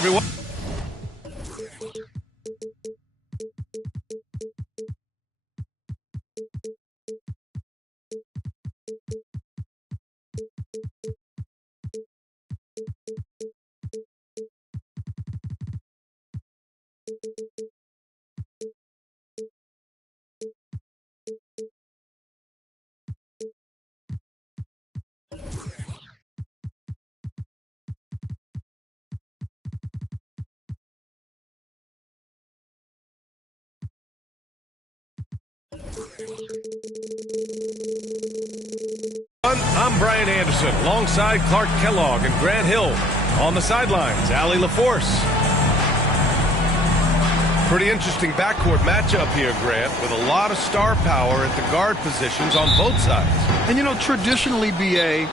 everyone. I'm Brian Anderson, alongside Clark Kellogg and Grant Hill. On the sidelines, Allie LaForce. Pretty interesting backcourt matchup here, Grant, with a lot of star power at the guard positions on both sides. And, you know, traditionally, B.A.,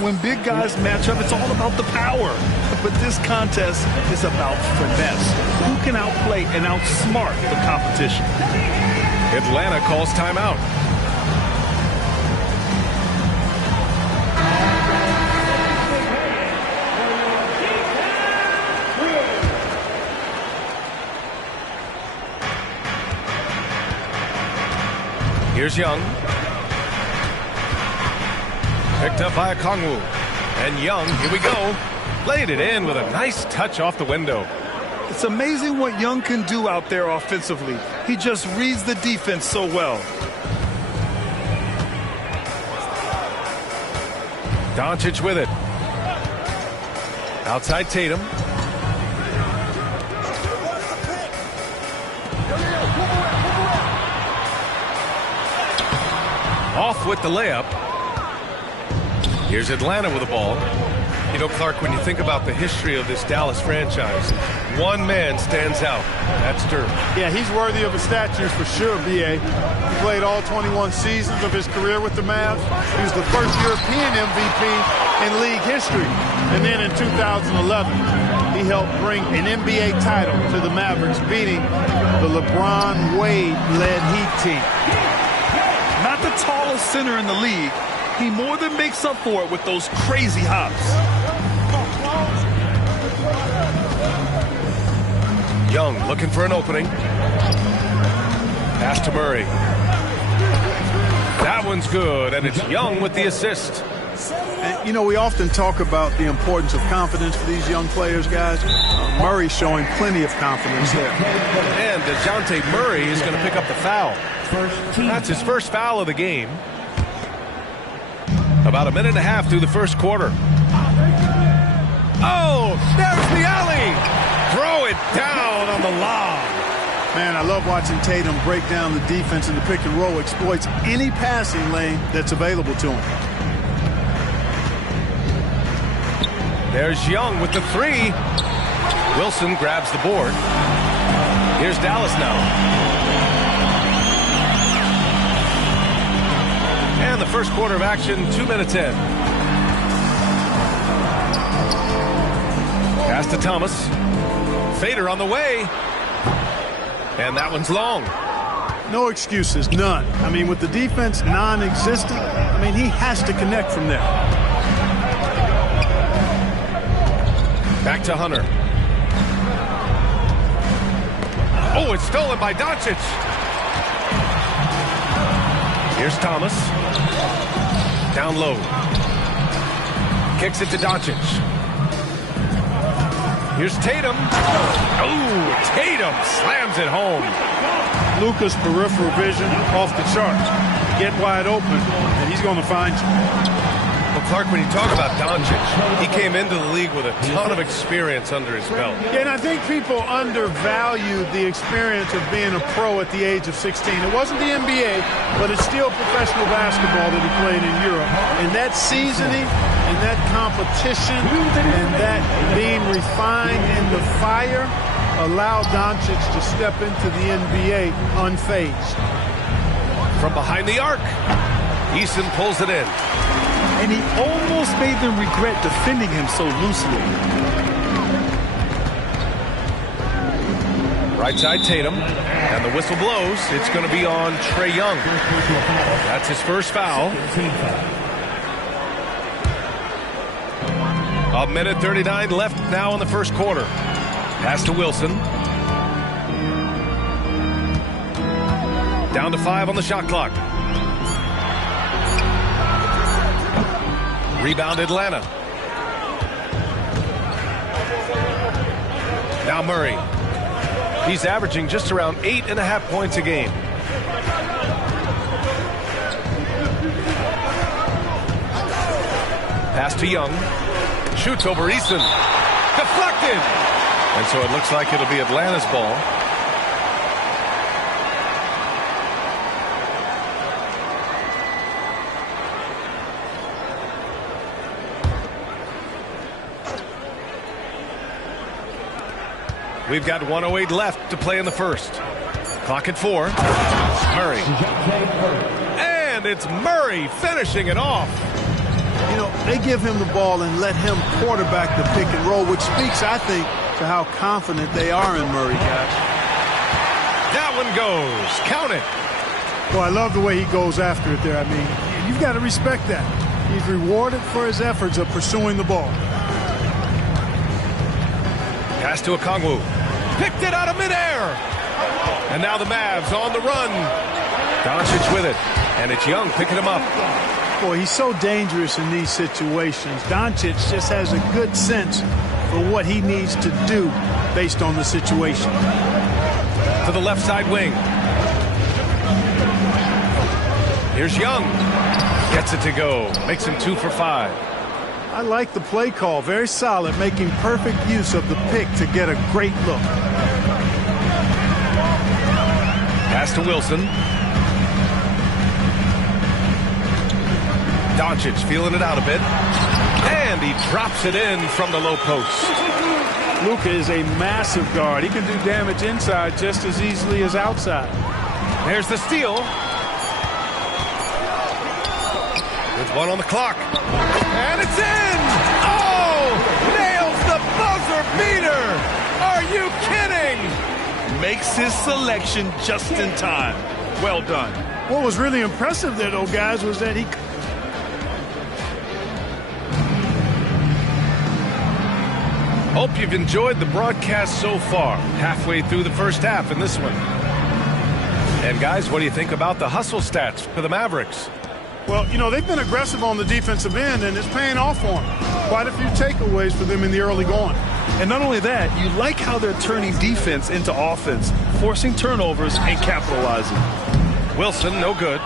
when big guys match up, it's all about the power. But this contest is about finesse. Who can outplay and outsmart the competition? Atlanta calls timeout. Here's Young. Picked up by Okongwu. And Young, here we go. Played it in with a nice touch off the window. It's amazing what Young can do out there offensively. He just reads the defense so well. Doncic with it. Outside Tatum. Off with the layup. Here's Atlanta with the ball. You know, Clark, when you think about the history of this Dallas franchise, one man stands out. That's Dirk. Yeah, he's worthy of a statue for sure, B.A. He played all 21 seasons of his career with the Mavs. He was the first European MVP in league history. And then in 2011, he helped bring an NBA title to the Mavericks, beating the LeBron Wade-led Heat team. Not the tallest center in the league, he more than makes up for it with those crazy hops. Young looking for an opening. Pass to Murray. That one's good, and it's Young with the assist. And, you know, we often talk about the importance of confidence for these young players, guys. Murray's showing plenty of confidence there. And DeJounte Murray is going to pick up the foul. That's his first foul of the game. About a minute and a half through the first quarter. Oh, there's the alley. Throw it down on the lob. Man, I love watching Tatum break down the defense in the pick and roll, exploits any passing lane that's available to him. There's Young with the three. Wilson grabs the board. Here's Dallas now. And the first quarter of action, 2 minutes in. Pass to Thomas. Fader on the way. And that one's long. No excuses, none. I mean, with the defense non-existent, I mean, he has to connect from there. Back to Hunter. Oh, it's stolen by Doncic. Here's Thomas. Down low. Kicks it to Doncic. Here's Tatum. Oh, Tatum slams it home. Luka's peripheral vision off the charts. Get wide open, and he's going to find you. Well, Clark, when you talk about Doncic, he came into the league with a ton of experience under his belt. Yeah, and I think people undervalue the experience of being a pro at the age of 16. It wasn't the NBA, but it's still professional basketball that he played in Europe. And that seasoning and that competition and that being refined in the fire allowed Doncic to step into the NBA unfazed. From behind the arc, Eason pulls it in. And he almost made them regret defending him so loosely. Right side Tatum, and the whistle blows. It's going to be on Trae Young. That's his first foul. A minute 39 left now in the first quarter. Pass to Wilson. Down to 5 on the shot clock. Rebound Atlanta. Now Murray. He's averaging just around 8.5 points a game. Pass to Young. Shoots over Eason. Deflected. And so it looks like it'll be Atlanta's ball. We've got 1:08 left to play in the first. Clock at 4. Murray. And it's Murray finishing it off. You know, they give him the ball and let him quarterback the pick and roll, which speaks, I think, to how confident they are in Murray, guys. That one goes. Count it. Well, I love the way he goes after it there. I mean, you've got to respect that. He's rewarded for his efforts of pursuing the ball. Pass to Okongwu. Picked it out of midair. And now the Mavs on the run. Doncic with it. And it's Young picking him up. Boy, he's so dangerous in these situations. Doncic just has a good sense for what he needs to do based on the situation. To the left side wing. Here's Young. Gets it to go. Makes him 2 for 5. I like the play call. Very solid, making perfect use of the pick to get a great look. Pass to Wilson. Doncic feeling it out a bit. And he drops it in from the low post. Luka is a massive guard. He can do damage inside just as easily as outside. There's the steal. With 1 on the clock. And it's in! Oh! Nails the buzzer beater! Are you kidding? Makes his selection just in time. Well done. What was really impressive there, though, guys, was that he... Hope you've enjoyed the broadcast so far. Halfway through the first half in this one. And guys, what do you think about the hustle stats for the Mavericks? Well, you know, they've been aggressive on the defensive end, and it's paying off for them. Quite a few takeaways for them in the early going. And not only that, you like how they're turning defense into offense, forcing turnovers and capitalizing. Wilson, no good.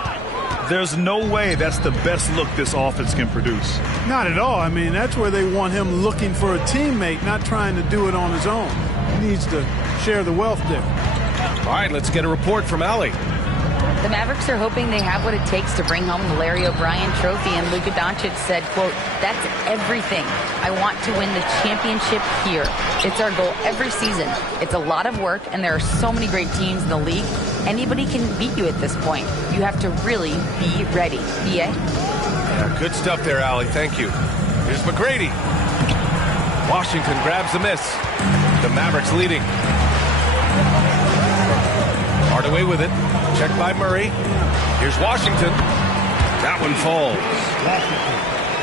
There's no way that's the best look this offense can produce. Not at all. I mean, that's where they want him looking for a teammate, not trying to do it on his own. He needs to share the wealth there. All right, let's get a report from Allie. The Mavericks are hoping they have what it takes to bring home the Larry O'Brien trophy, and Luka Doncic said, quote, "That's everything. I want to win the championship here. It's our goal every season. It's a lot of work, and there are so many great teams in the league. Anybody can beat you at this point. You have to really be ready." B.A.? Yeah, good stuff there, Allie. Thank you. Here's McGrady. Washington grabs the miss. The Mavericks leading. Hardaway with it. Checked by Murray. Here's Washington. That one falls.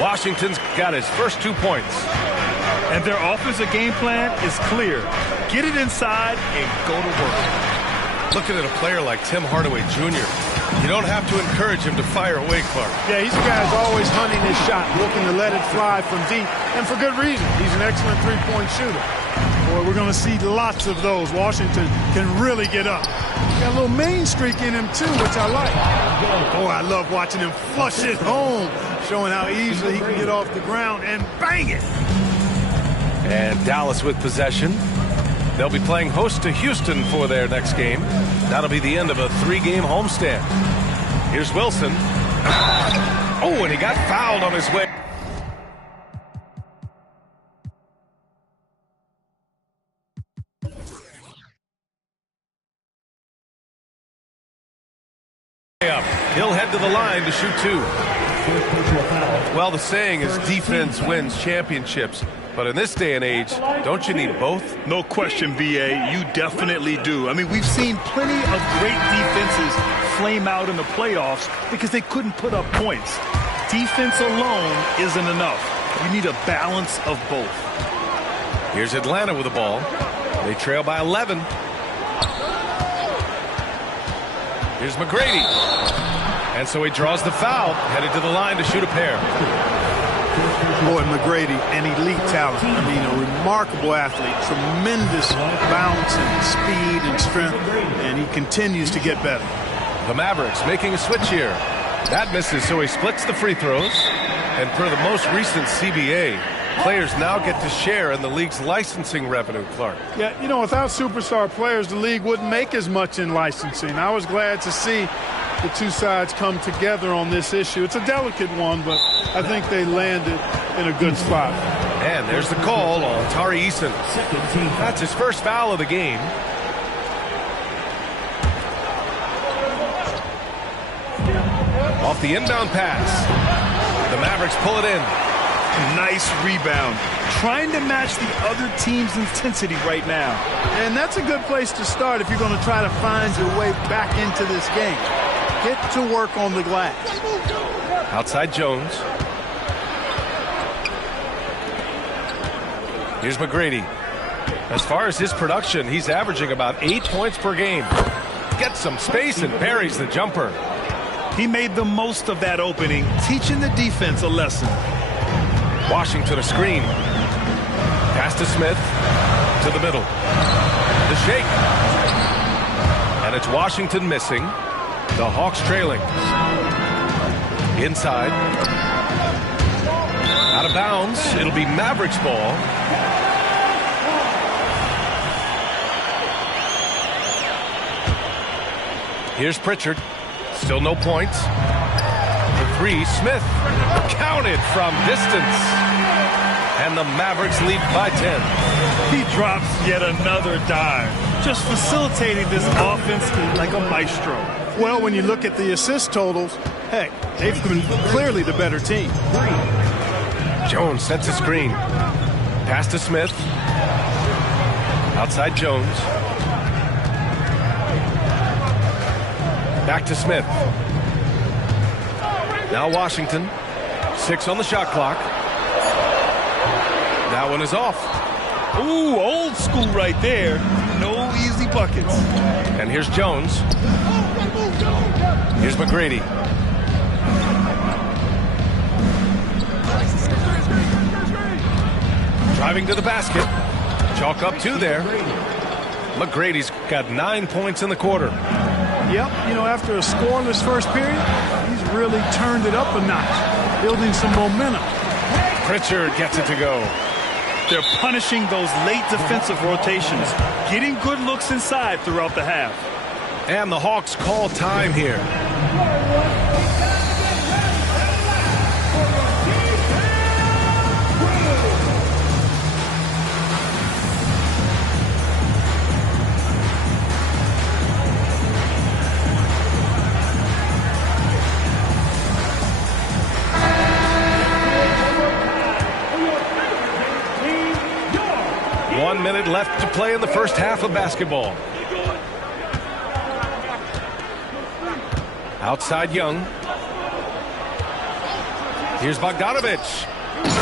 Washington's got his first 2 points. And their offensive game plan is clear. Get it inside and go to work. Looking at a player like Tim Hardaway Jr., you don't have to encourage him to fire away, Clark. Yeah, he's a guy who's always hunting his shot, looking to let it fly from deep, and for good reason. He's an excellent three-point shooter. Boy, we're going to see lots of those. Washington can really get up. Got a little main streak in him, too, which I like. Oh, I love watching him flush it home, showing how easily he can get off the ground and bang it. And Dallas with possession. They'll be playing host to Houston for their next game. That'll be the end of a 3-game homestand. Here's Wilson. Oh, and he got fouled on his way. He'll head to the line to shoot 2. Well, the saying is defense wins championships. But in this day and age, don't you need both? No question, B.A. You definitely do. I mean, we've seen plenty of great defenses flame out in the playoffs because they couldn't put up points. Defense alone isn't enough. You need a balance of both. Here's Atlanta with the ball. They trail by 11. Here's McGrady. And so he draws the foul, headed to the line to shoot a pair. Boy, McGrady, an elite talent. I mean, a remarkable athlete. Tremendous bounce and speed and strength, and he continues to get better. The Mavericks making a switch here. That misses, so he splits the free throws. And per the most recent CBA, players now get to share in the league's licensing revenue, Clark. Yeah, you know, without superstar players, the league wouldn't make as much in licensing. I was glad to see the two sides come together on this issue. It's a delicate one, but I think they landed in a good spot. And there's the call on Tari Eason. That's his first foul of the game. Off the inbound pass. The Mavericks pull it in. Nice rebound. Trying to match the other team's intensity right now. And that's a good place to start if you're going to try to find your way back into this game. Get to work on the glass. Outside Jones. Here's McGrady. As far as his production, he's averaging about 8 points per game. Gets some space and buries the jumper. He made the most of that opening, teaching the defense a lesson. Washington a screen. Pass to Smith. To the middle. The shake. And it's Washington missing. The Hawks trailing. Inside. Out of bounds. It'll be Mavericks ball. Here's Pritchard. Still no points. The three, Smith. Counted from distance. And the Mavericks lead by 10. He drops yet another dime. Just facilitating this offense like a maestro. Well, when you look at the assist totals, heck, they've been clearly the better team. Jones sets a screen. Pass to Smith. Outside Jones. Back to Smith. Now Washington. 6 on the shot clock. That one is off. Ooh, old school right there. No easy buckets. And here's Jones. Here's McGrady. Driving to the basket. Chalk up 2 there. McGrady's got 9 points in the quarter. Yep, you know, after a scoreless first period, he's really turned it up a notch, building some momentum. Pritchard gets it to go. They're punishing those late defensive rotations, getting good looks inside throughout the half. And the Hawks call time here. One minute left to play in the first half of basketball. Outside Young. Here's Bogdanovich.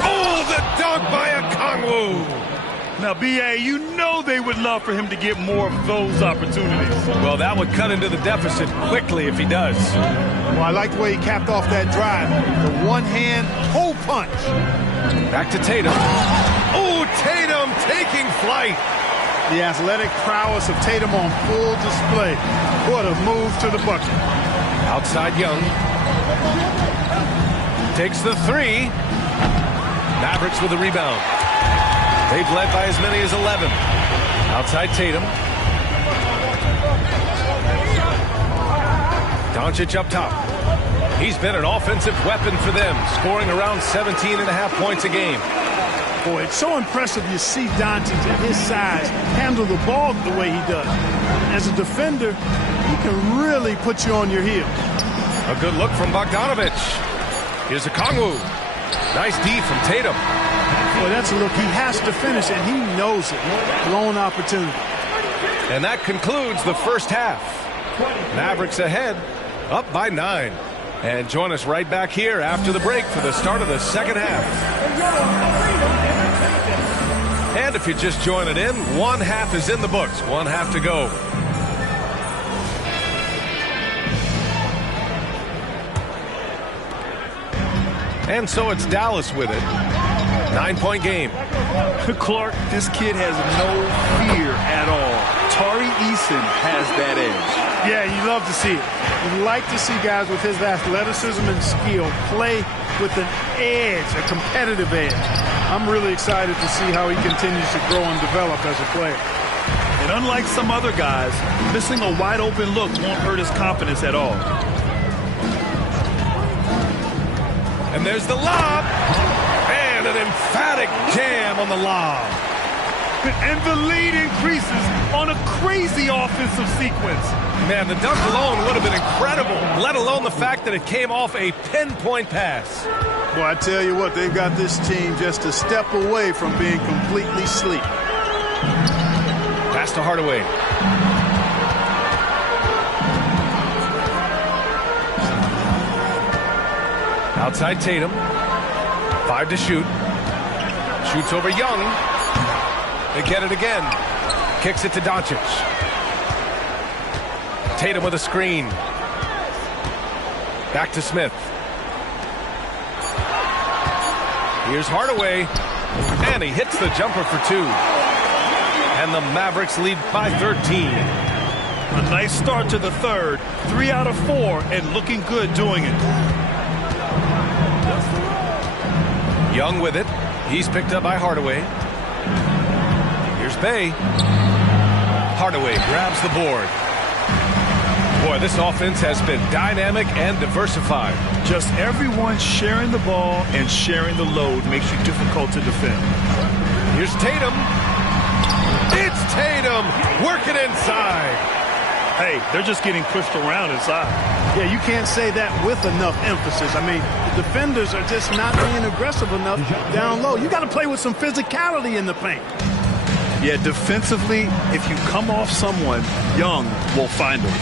Oh, the dunk by Okongwu. Now, B.A., you know they would love for him to get more of those opportunities. Well, that would cut into the deficit quickly if he does. Well, I like the way he capped off that drive. The one-hand hole punch. Back to Tatum. Oh, Tatum taking flight. The athletic prowess of Tatum on full display. What a move to the bucket. Outside Young. Takes the three. Mavericks with the rebound. They've led by as many as 11. Outside Tatum. Doncic up top. He's been an offensive weapon for them, scoring around 17.5 points a game. Boy, it's so impressive you see Doncic at his size handle the ball the way he does. As a defender, he can really put you on your heels. A good look from Bogdanovich. Here's Okongwu. Nice D from Tatum. Boy, that's a look he has to finish, and he knows it. Blown opportunity. And that concludes the first half. Mavericks ahead, up by 9. And join us right back here after the break for the start of the second half. And if you're just joining in, one half is in the books. One half to go. And so it's Dallas with it. 9-point game. Clark, this kid has no fear at all. Tari Eason has that edge. Yeah, you love to see it. You like to see guys with his athleticism and skill play with an edge, a competitive edge. I'm really excited to see how he continues to grow and develop as a player. And unlike some other guys, missing a wide open look won't hurt his confidence at all. And there's the lob. And an emphatic jam on the lob. And the lead increases on a crazy offensive sequence. Man, the dunk alone would have been incredible, let alone the fact that it came off a pinpoint pass. Well, I tell you what, they've got this team just a step away from being completely asleep. Pass to Hardaway. Outside Tatum. 5 to shoot. Shoots over Young. They get it again. Kicks it to Doncic. Tatum with a screen. Back to Smith. Here's Hardaway. And he hits the jumper for 2. And the Mavericks lead by 13. A nice start to the third. 3 out of 4 and looking good doing it. Young with it. He's picked up by Hardaway. Here's Bey. Hardaway grabs the board. Boy, this offense has been dynamic and diversified. Just everyone sharing the ball and sharing the load makes you difficult to defend. Here's Tatum. It's Tatum working inside. Hey, they're just getting pushed around inside. Yeah, you can't say that with enough emphasis. I mean, the defenders are just not being aggressive enough down low. You got to play with some physicality in the paint. Yeah, defensively, if you come off someone, Young will find them.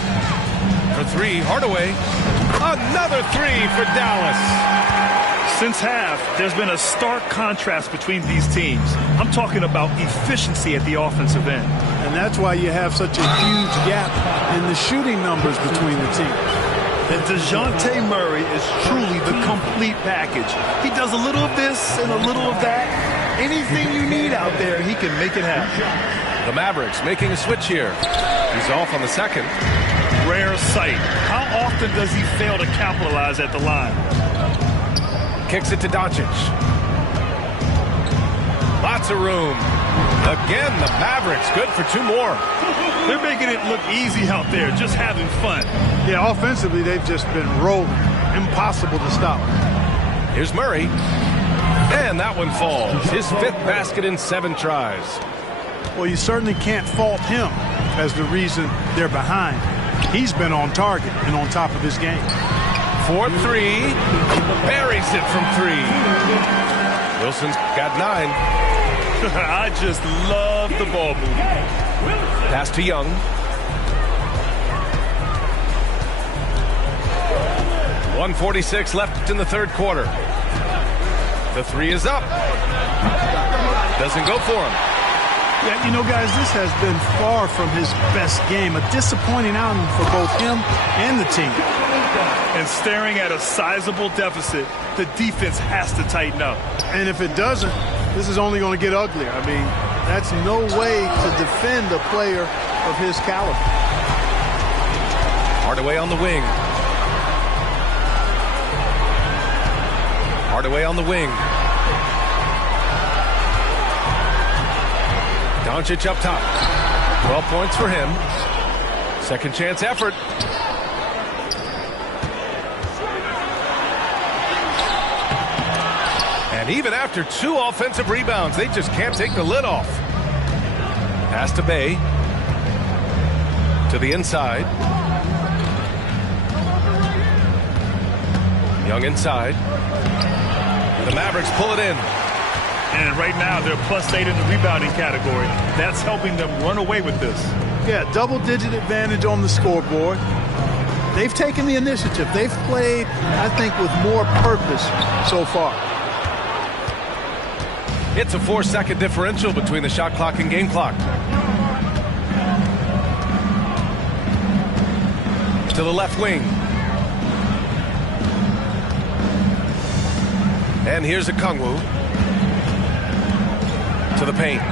For 3, Hardaway. Another 3 for Dallas. Since half, there's been a stark contrast between these teams. I'm talking about efficiency at the offensive end. And that's why you have such a huge gap in the shooting numbers between the teams. And DeJounte Murray is truly the complete package. He does a little of this and a little of that. Anything you need out there, he can make it happen. The Mavericks making a switch here. He's off on the second. Rare sight. How often does he fail to capitalize at the line? Kicks it to Doncic. Lots of room. Again, the Mavericks good for 2 more. They're making it look easy out there, just having fun. Yeah, offensively, they've just been rolling. Impossible to stop. Here's Murray. And that one falls. His 5th basket in 7 tries. Well, you certainly can't fault him as the reason they're behind. He's been on target and on top of his game. 4-3. Buries it from 3. Wilson's got 9. I just love the ball movement. Pass to Young. .146 left in the 3rd quarter. The 3 is up. Doesn't go for him. Yeah, you know, guys, this has been far from his best game. A disappointing outing for both him and the team. And staring at a sizable deficit, the defense has to tighten up. And if it doesn't, this is only going to get uglier. I mean, that's no way to defend a player of his caliber. Hardaway on the wing. Hardaway on the wing. Doncic up top. 12 points for him. Second chance effort. And even after 2 offensive rebounds, they just can't take the lid off. Pass to Bey. To the inside. Young inside. The Mavericks pull it in. And right now, they're +8 in the rebounding category. That's helping them run away with this. Yeah, double-digit advantage on the scoreboard. They've taken the initiative. They've played, I think, with more purpose so far. It's a 4-second differential between the shot clock and game clock. To the left wing. And here's Okongwu. To the paint.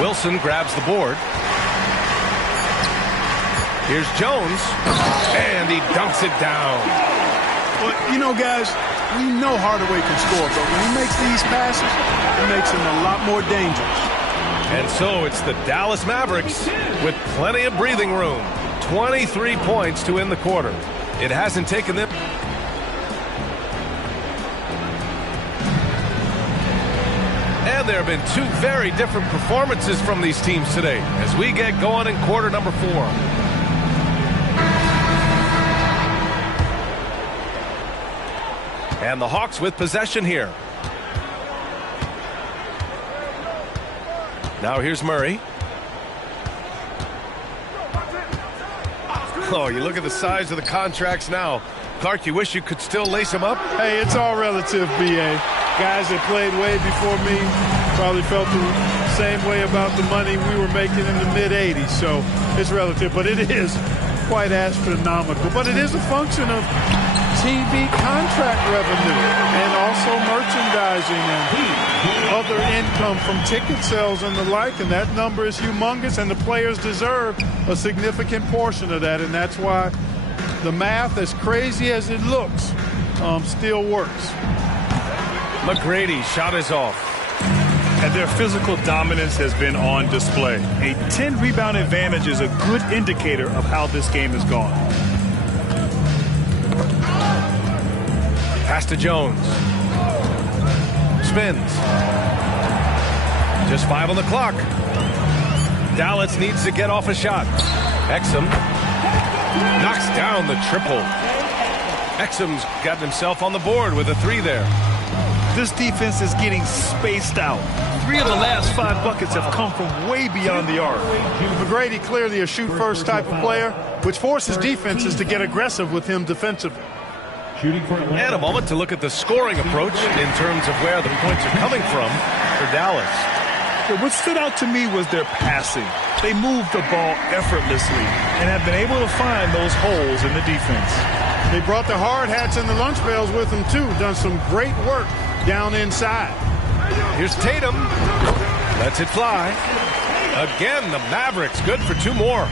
Wilson grabs the board. Here's Jones. And he dunks it down. Well, you know, guys, we know Hardaway can score, but when he makes these passes, it makes him a lot more dangerous. And so it's the Dallas Mavericks with plenty of breathing room. 23 points to end the quarter. It hasn't taken them. And there have been 2 very different performances from these teams today as we get going in quarter number 4. And the Hawks with possession here. Now here's Murray. Oh, you look at the size of the contracts now. Clark, you wish you could still lace them up? Hey, it's all relative, B.A. Guys that played way before me probably felt the same way about the money we were making in the mid-'80s. So it's relative, but it is quite astronomical. But it is a function of TV contract revenue and also merchandising and other income from ticket sales and the like. And that number is humongous, and the players deserve a significant portion of that. And that's why the math, as crazy as it looks, still works. McGrady shot is off. And their physical dominance has been on display. A 10-rebound advantage is a good indicator of how this game has gone. Pass to Jones. Spins. Just 5 on the clock. Dallas needs to get off a shot. Exum knocks down the triple. Exum's gotten himself on the board with a 3 there. This defense is getting spaced out. 3 of the last 5 buckets have come from way beyond the arc. McGrady clearly a shoot-first type of player, which forces defenses to get aggressive with him defensively. And a moment to look at the scoring approach in terms of where the points are coming from for Dallas. What stood out to me was their passing. They moved the ball effortlessly and have been able to find those holes in the defense. They brought the hard hats and the lunch pails with them, too. Done some great work down inside. Here's Tatum. Lets it fly. Again, the Mavericks good for 2 more.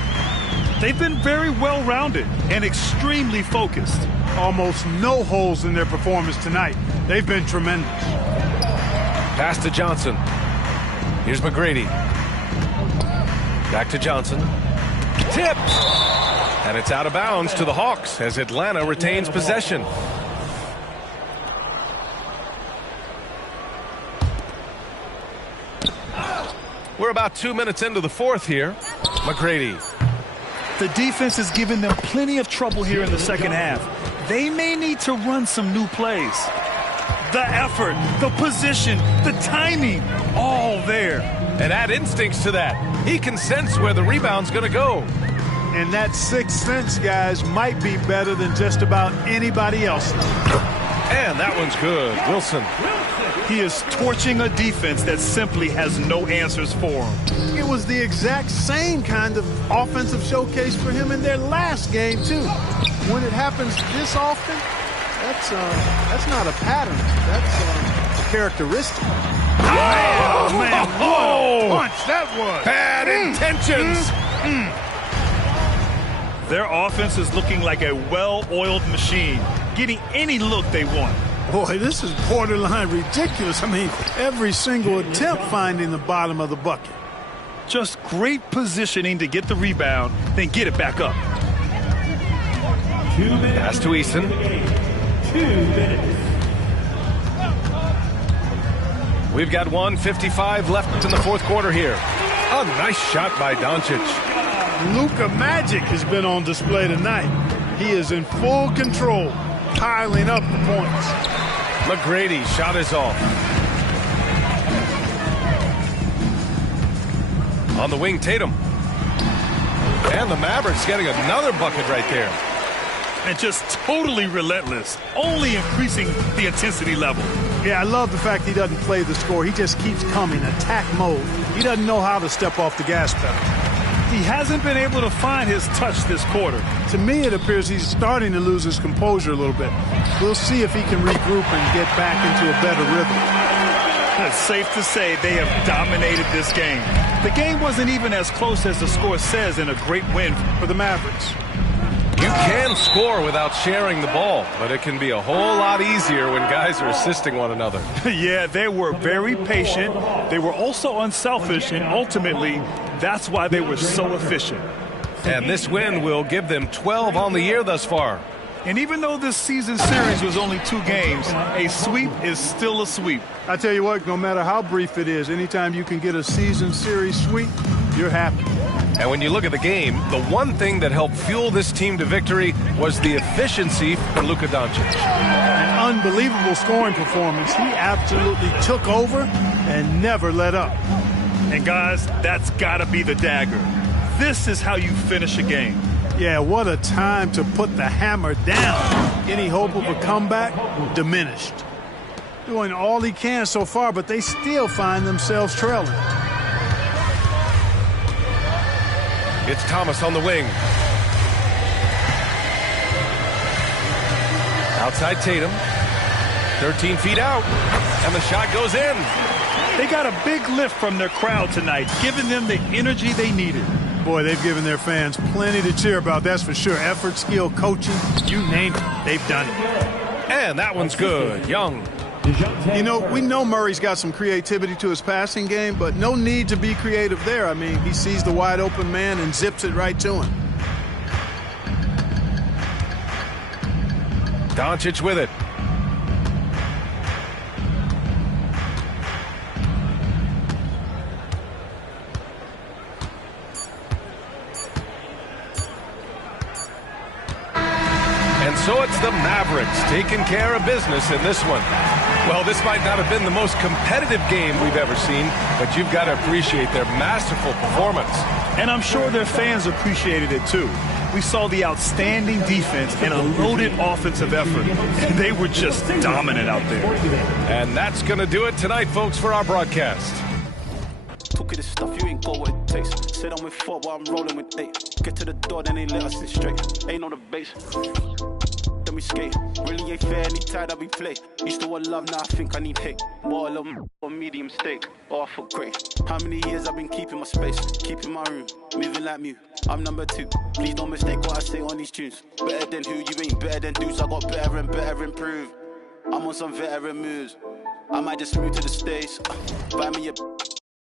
They've been very well-rounded and extremely focused. Almost no holes in their performance tonight. They've been tremendous. Pass to Johnson. Here's McGrady. Back to Johnson. Tipped! And it's out of bounds to the Hawks as Atlanta retains possession. We're about 2 minutes into the fourth here. McGrady. The defense is giving them plenty of trouble here in the second half. They may need to run some new plays. The effort, the position, the timing, all there. And add instincts to that. He can sense where the rebound's going to go. And that sixth sense, guys, might be better than just about anybody else's. And that one's good. Wilson. He is torching a defense that simply has no answers for him. It was the exact same kind of offensive showcase for him in their last game, too. When it happens this often, that's not a pattern. That's a characteristic. Oh, man, what a punch that was. Bad intentions. Their offense is looking like a well-oiled machine, getting any look they want. Boy, this is borderline ridiculous. I mean, every single attempt finding the bottom of the bucket. Just great positioning to get the rebound, then get it back up. Pass to Eason. 2 minutes. We've got 1:55 left in the fourth quarter here. A nice shot by Doncic. Luka Magic has been on display tonight. He is in full control, piling up the points. McGrady shot is off. On the wing, Tatum. And the Mavericks getting another bucket right there. And just totally relentless, only increasing the intensity level. Yeah, I love the fact he doesn't play the score. He just keeps coming, attack mode. He doesn't know how to step off the gas pedal. He hasn't been able to find his touch this quarter. To me, it appears he's starting to lose his composure a little bit. We'll see if he can regroup and get back into a better rhythm. It's safe to say they have dominated this game. The game wasn't even as close as the score says in a great win for the Mavericks. You can score without sharing the ball, but it can be a whole lot easier when guys are assisting one another. Yeah, they were very patient. They were also unselfish, and ultimately, that's why they were so efficient. And this win will give them 12 on the year thus far. And even though this season series was only 2 games, a sweep is still a sweep. I tell you what, no matter how brief it is, anytime you can get a season series sweep, you're happy. And when you look at the game, the one thing that helped fuel this team to victory was the efficiency from Luka Doncic. An unbelievable scoring performance. He absolutely took over and never let up. And guys, that's got to be the dagger. This is how you finish a game. Yeah, what a time to put the hammer down. Any hope of a comeback? Diminished. Doing all he can so far, but they still find themselves trailing. It's Thomas on the wing. Outside Tatum. 13 feet out. And the shot goes in. They got a big lift from their crowd tonight, giving them the energy they needed. Boy, they've given their fans plenty to cheer about, that's for sure. Effort, skill, coaching, you name it, they've done it. And that one's good. Young. You know, we know Murray's got some creativity to his passing game, but no need to be creative there. I mean, he sees the wide open man and zips it right to him. Doncic with it. And so it's the Mavericks taking care of business in this one. Well, this might not have been the most competitive game we've ever seen, but you've got to appreciate their masterful performance. And I'm sure their fans appreciated it too. We saw the outstanding defense and a loaded offensive effort. And they were just dominant out there. And that's going to do it tonight, folks, for our broadcast. Talk of this stuff, you ain't got what it takes. Said I'm with 4, but I'm rolling with 8. Get to the door, then they let us sit straight. Ain't on the base. Then we skate. Really ain't fair anytime that we play. Used to want love, now I think I need hate. More love or medium steak. Oh, I feel great. How many years I've been keeping my space, keeping my room, moving like Mew. I'm number 2. Please don't mistake what I say on these tunes. Better than who, you ain't better than dudes. I got better and better improve. I'm on some veteran moves. I might just move to the States. Buy me a